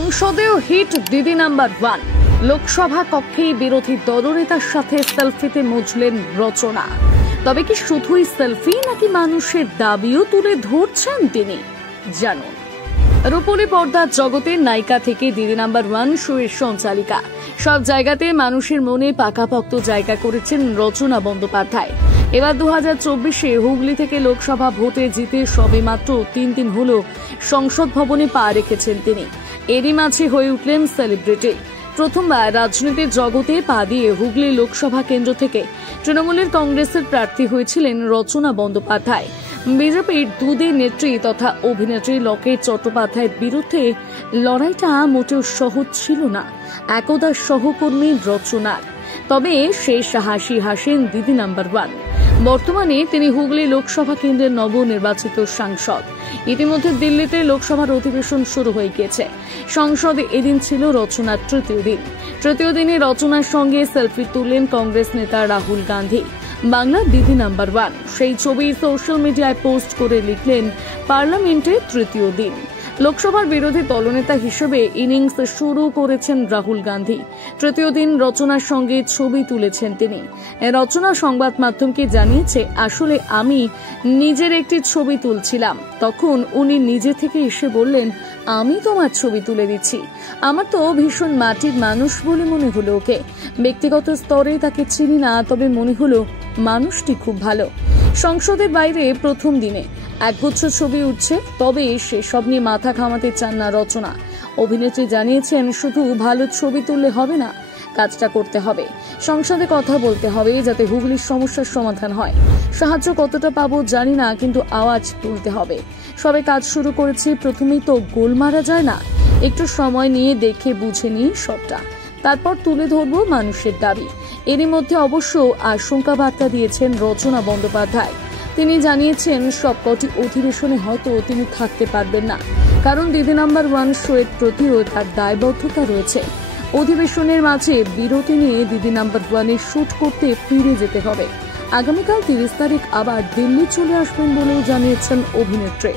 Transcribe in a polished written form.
সংসদেও hit দিদি number 1। Lok Sabha কক্ষেই বিরোধী দলনেতার সাথে সেলফিতে মজলেন রচনা। তবে কি শুধুই সেলফি নাকি মানুষের দাবিও তুলে ধরছেন তিনি? জানুন। রূপলী পর্দার জগতের নায়িকা থেকে দিদি নাম্বার 1 শোয়ের সঞ্চালিকা, সব জায়গাতে মানুষের মনে পাকাপোক্ত জায়গা করেছেন রচনা বন্দ্যোপাধ্যায়। এবার 2024-এ হুগলি থেকে লোকসভা ভোটে জিতে সবে মাত্র 3 দিন হল সংসদ ভবনে পা রেখেছেন তিনি। এরই মাঝে হয়ে উঠলেন সেলিব্রিটি। প্রথমবার রাজনীতির জগতে পা দিয়ে হুগলি লোকসভা কেন্দ্র থেকে তৃণমূলের কংগ্রেসের প্রার্থী হয়েছিলেন রচনা বন্দ্যোপাধ্যায়। বিজেপির দুদিন নেত্রী তথা অভিনেত্রী লকেট চট্টোপাধ্যায়ের বিরুদ্ধে লড়াইটা মোটেও সহজ ছিল না একদা সহকর্মী রচনার। তবে শেষ হাসি হাসেন দিদি নাম্বার 1। বর্তমানে তিনি হুগলি লোকসভা কেন্দ্রের নবনির্বাচিত সাংসদ। ইতিমধ্যে দিল্লিতে লোকসভার অধিবেশন শুরু হয়ে গিয়েছে। সংসদে এদিন ছিল রচনার তৃতীয় দিনে রচনার সঙ্গে সেলফি তুললেন কংগ্রেস নেতা রাহুল গান্ধী। বাংলার দিদি নাম্বার 1 সেই ছবি সোশ্যাল মিডিয়ায় পোস্ট করে লিখলেন, পার্লামেন্টের তৃতীয় দিন। লোকসভার বিরোধী দলনেতা হিসেবে ইনিংস শুরু করেছেন রাহুল গান্ধী। তৃতীয় দিন রচনার সঙ্গে ছবি তুলেছেন তিনি। রচনা সংবাদ মাধ্যমকে জানিয়েছে, আসলে আমি নিজের একটি ছবি তুলছিলাম, তখন উনি নিজে থেকে এসে বললেন, আমি তোমার ছবি তুলে দিচ্ছি। আমার তো ভীষণ মাটির মানুষ বলে মনে হলো ওকে। ব্যক্তিগত স্তরে তাকে চিনি না, তবে মনে হলো মানুষটি খুব ভালো। সংসদের বাইরে প্রথম দিনে একগুচ্ছ ছবি উঠছে, তবে সেসব নিয়ে মাথা ঘামাতে চান না রচনা। অভিনেত্রী জানিয়েছেন, শুধু ভালো ছবি তুললে হবে না, কাজটা করতে হবে। সংসদে কথা বলতে হবে যাতে হুগলির সমস্যার সমাধান হয়। সাহায্য কতটা পাবো জানি না, কিন্তু আওয়াজ তুলতে হবে। সবে কাজ শুরু করেছি, প্রথমেই তো গোল মারা যায় না। একটু সময় নিয়ে দেখে বুঝে নিই সবটা, তারপর তুলে ধরবো মানুষের দাবি। এরই মধ্যে অবশ্য আশঙ্কা বার্তা দিয়েছেন রচনা বন্দ্যোপাধ্যায়। তিনি জানিয়েছেন, সবকটি অধিবেশনে হয়তো তিনি থাকতে পারবেন না, কারণ দিদি নাম্বার 1 শোয়ের প্রতিও তার দায়বদ্ধতা রয়েছে। অধিবেশনের মাঝে বিরতি নিয়ে দিদি নাম্বার 1-এর শুট করতে ফিরে যেতে হবে। আগামীকাল 30 তারিখ আবার দিল্লি চলে আসবেন বলেও জানিয়েছেন অভিনেত্রী।